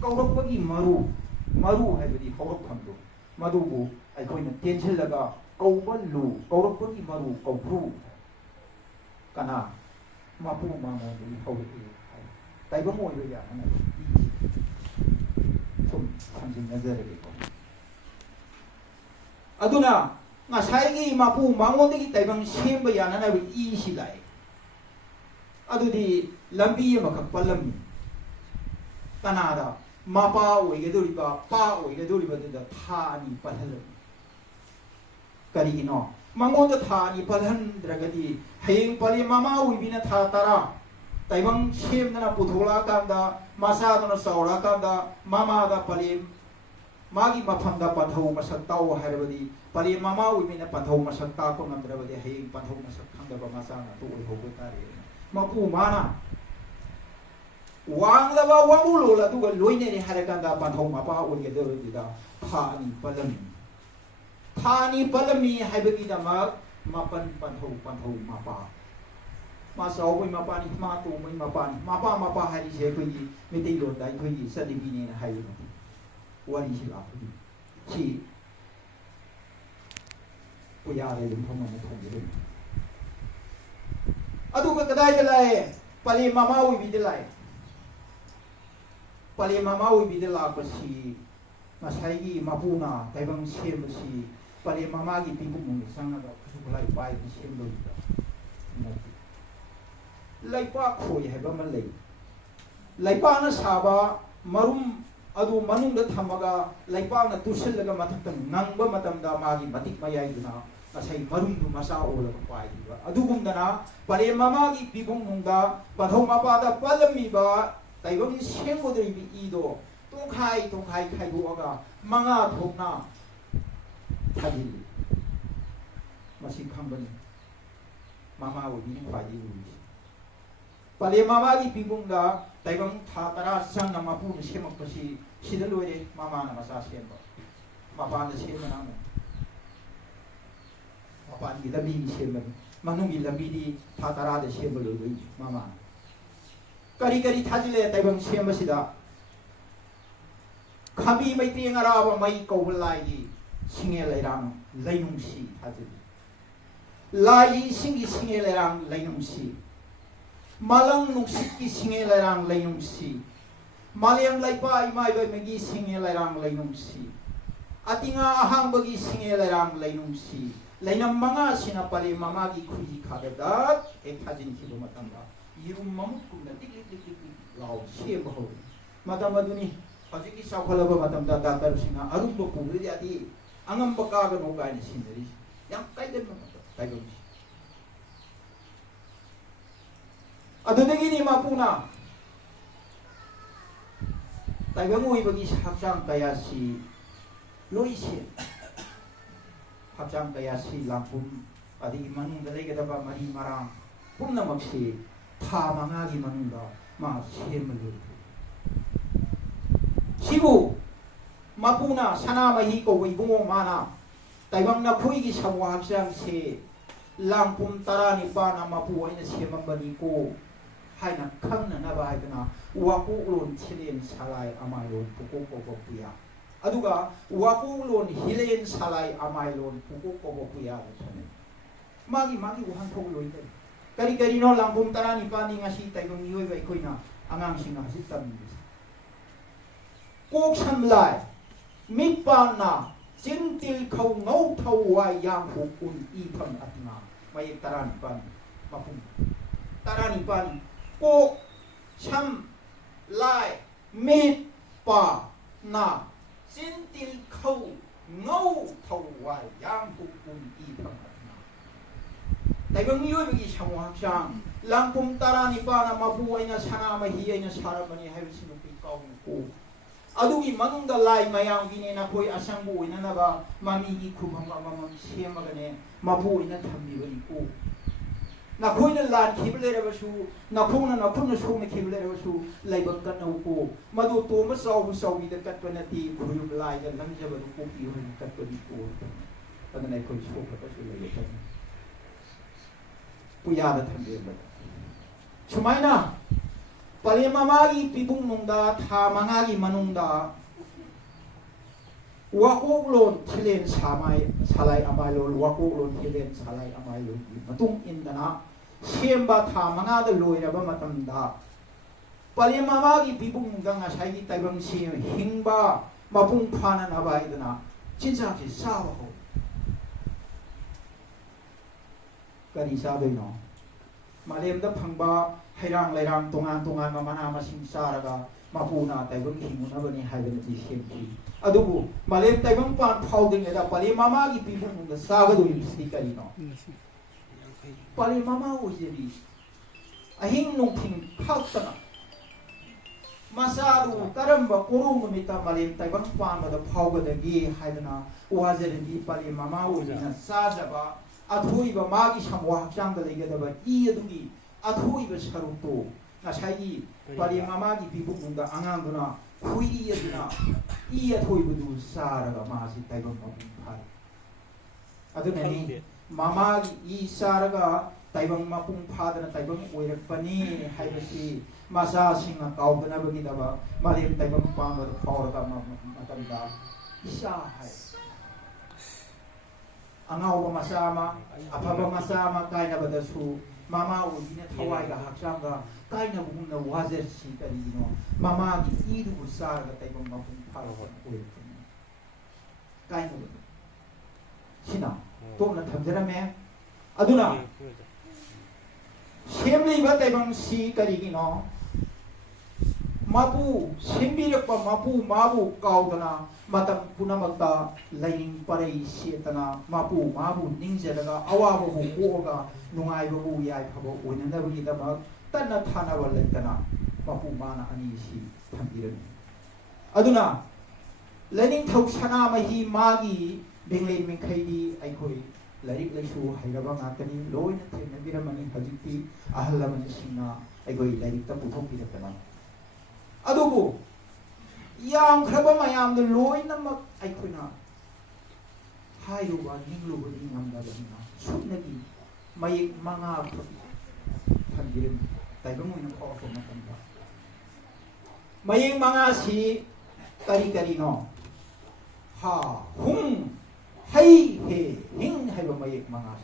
ꯀꯧꯔꯛꯄꯒꯤ ꯃꯔꯨ ꯍꯥꯏꯕꯗꯤ ꯍꯧꯔꯛꯐꯝꯗꯣ ꯃꯗꯨꯕꯨ ꯑꯩꯈꯣꯏꯅ ꯇꯦꯟꯁꯤꯜꯂꯒ ꯀꯧꯕ ꯂꯨ ꯀꯧꯔꯛꯄꯒꯤ ꯃꯔꯨ ꯀꯧꯕ꯭ꯔꯨ ꯀꯅꯥ ꯃꯄꯨ ꯃꯉꯣꯟꯗꯒꯤ ꯍꯧꯔꯛꯏ ꯍꯥꯏ ꯇꯥꯏꯕꯪ ꯑꯣꯏꯕ ꯌꯥꯅꯅꯕ ꯁꯨꯝ ꯁꯝꯖꯤꯟꯅꯖꯔꯒꯦꯀꯣ ꯑꯗꯨꯅ ꯉꯁꯥꯏꯒꯤ ꯃꯄꯨ ꯃꯉꯣꯟꯗꯒꯤ ꯇꯥꯏꯕꯪ ꯁꯦꯝꯕ ꯌꯥꯅꯅꯕ ꯏꯁꯤ ꯂꯥꯛꯑꯦ ꯑꯗꯨꯗꯤ ꯂꯝꯕꯤ ꯑꯃꯈꯛ ꯄꯜꯂꯝꯃꯤ ꯀꯅꯥꯗ ꯃꯄꯥ ꯑꯣꯏꯒꯗꯧꯔꯤꯕ ꯄꯥ ꯑꯣꯏꯒꯗꯧꯔꯤꯕꯗꯨꯗ ꯊꯥ ꯑꯅꯤ ꯄꯜꯍꯜꯂꯝꯃꯤ ꯀꯔꯤꯒꯤꯅꯣ ꯃꯉꯣꯟꯗ ꯊꯥ ꯑꯅꯤ ꯄꯜꯍꯟꯗ꯭ꯔꯒꯗꯤ ꯍꯌꯦꯡ ꯄꯂꯦꯝ ꯃꯃꯥ ꯑꯣꯏꯕꯤꯅ ꯊꯥ 10 ꯇꯥꯏꯕꯪ ꯁꯦꯝꯗꯅ ꯄꯨꯊꯣꯛꯂꯛꯑꯀꯥꯟꯗ ꯃꯆꯥꯗꯨꯅ ꯆꯥꯎꯔꯛꯑꯀꯥꯟꯗ ꯃꯃꯥꯗ ꯄꯂꯦꯝ मागी मफमदा पंथौ मसक ताओ हारबदी पले मामा उइमिना पंथौ मसक ताको नंद्रबदी हयें पंथौ मसक खंगबा मसाना तो ओइहोबो तारे मपु माना वांगलबा वामुलोला दुगा लोइनेनि हारकांदा पंथौ मपा ओइगेदरदिदा थानी पलमी हाइबगीदमा मपन पंथौ मपा मासावै मपानी मा तोमै मपानी मपा हारिसे अखोइगी मेतै लोंदा अखोइगी सदिबिनेना हाइबो वारी लाफी सी पुयारे युम्फम थोंगे अदुगा कदाय लाए पले मामा उइबिदे लाए पले मामा उइबिदे लापसी मसाइगी मपुना ताइबंग सेमसी पले मामा की पिपुमुंग संगदा खुसुलाई पाइ सेमलोइदा लाइपा खोय हैबा मलै लाइपाना साबा मरुम अदु मनुंग थमगा लाइपांग तुसिलगा मथक्तन नंगबा मतमदा मागी मतिक मयाइदुना असै मरुंदु मसा ओलगा पाइबा अदुगुमदना पले मामागी पिबुंग नुंगा पथौ मपादा पलमीबा ताइबंग सेमबोदरिबि इदो तोखाई खाइबोगा मंगा थोकना थाजिल मसी खंबनी मामा ओबिनि ख्वाइदि उरि पले मामागी पिबुंगा ताइबंग था 10 संग मपुन सेमकपसी सिदा लोरे मामाना मसा सेमबा मपाना सेमना मपानी लबी सेमबा मनुंगी लबीदी था 10 दे सेमब लोइ मामा करी थाजिले ताइबंग सेमबसिदा खाबी मैत्रियंग अराबा मई कौबलाइगी सिंगे लैरांग लैनुंसी थाजिल लाई सिंगी सिंगे लैरांग लैनुंसी मालंग नुक्सित की सिंगे लैरांग लैनुंसी मालेम लाइपा इमाय बाय मेगी सिंगे लैरांग लैनुंसी अतिंगा अहांबगी सिंगे लैरांग लैनुंसी लैनम मंगा सिना पले मामागी खुजी खागदा एक थाजिन खिबो मतंगा यरुम ममुत कुमना टिक लाव सेम हो मतम अदुनी हजिकी साखलबा मतमदा डाक्टर सिंगा अरुंबो पुबि यादी अंगम बकाग नो गाइने सिनरी याम काइदन ताइबो अदुदगी नि मापुना ताइबंग ओइबगी हक्चांग कयासी लोइसे हक्चांग कयासी लांपुम अदिगी मनुंगदा लेगदबा मरी मरा पुनमक्सी था मंगागी मनुंगदा मा सेमलो सिबु मापुना सनामही को वैबुंगो माना ताइबंग ना खुइगी समवा हक्चांग से लांपुम 10 निपाना मापु ओइना सेमबनी को हाइना खंगना नबा हाइदना वाकु लोन छिलेन सालाय अमायलोन पुको कोबपुया अदुगा वाकु लोन हिलेन सालाय अमायलोन पुको कोबपुया थने मागी वहां थोग लोइदे करी नो लांपुम 10 निपानी ngasi ताइबंग योइबा इखोइना आंगांग सिंगा हसि तमि कोक समलाय मिपाना चिंतिल खौ ngौ thau wai yang hu kun i phang atna mai 10 Nipani मापुम 10 Nipani को छम लाय मीट पा ना चिंतिल खौ ngौ thau wai yang hu kun i phang atna ताइबंग योइबगी समो हक्चांग लांपुम 10 निपाना मापु आइना सना मही आइना सारमनी हाइबसि नुपि काउन को अदुगी मनुंग लाई मयाम गिने ना कोई असंगु ओइननबा मामीगी खुमम अमम सेमगने मापु ओइना थम्बिबनि को ना खोइना लान खिबलेरबसु ना खोना ना खुन सोना खिबलेरबसु लाइबंग कनौ को मदु तोम साउ साउबी द कटपनती खुयुम लाई द लंजबदु को पि होइन कटपनि को अदनै कोइ सोफतसु लेयतन पुया the थम्बेब सुमाइना Palimamagi pibung nungda thamangagi manungda wakuklon thilen salai amailol wakuklon thilen salai amailol matung indana semba thamangada loiraba matamda palimamagi pibung nungda ngasai taibang sim hingba mapung phanan abaidana chinchaki sawa ho kari sadoino malemda phangba hairang lairang tongan mamana masing saraga mapuna taibang hingunabani haibani semki adubu malem taibang pan fauding eda pali mama gi pibung da saga do yusi karino pali mama ojeri ahing nung thing phautana masadu karamba korong mita malem taibang pan da phauga da gi haidana wajeri di pali mama ojina sajaba athuiba magi samwa hakjang da legedaba I adugi athuiba sarukto nasai pali mama gi pibung da angangduna Kui aduna iya thoi budu saraga masi taibang mapung phai aduna ni mama gi saraga taibang mapung phadana taibang oirakpani haibasi masa singa kaudana bagi daba malem taibang pangba phawraga matamda isa hai angau masama apaba masama kaina badasu mama ujina thawai ga hakchanga kaina buguna wazer si karino mama gi idu busar ga taibang mapung pharo oi kaina sina tona thamjarame aduna semli ba taibang si karigino mapu sembirakpa mapu mabu kaudana matam punamakta laining parei setana mapu mabu ningjaraga awabu buoga nungai babu yai phabo oinanabagi daba tanna thana waletana mapu mana ani si thambirani aduna laining thauksana mahi magi benglei mingkhaidi aikoi larik laisu hairaba ngakani loina thennabiramani hajikti ahallamani singna aikoi larik ta puthokpirakana adubu yang khraba mayam de loinamak aikhoina hairuba ninglubani ngamdabina sutnagi mayik manga thambirin taibang moina khawso matamda mayik manga si kari no ha hung hai he hing haiba mayik manga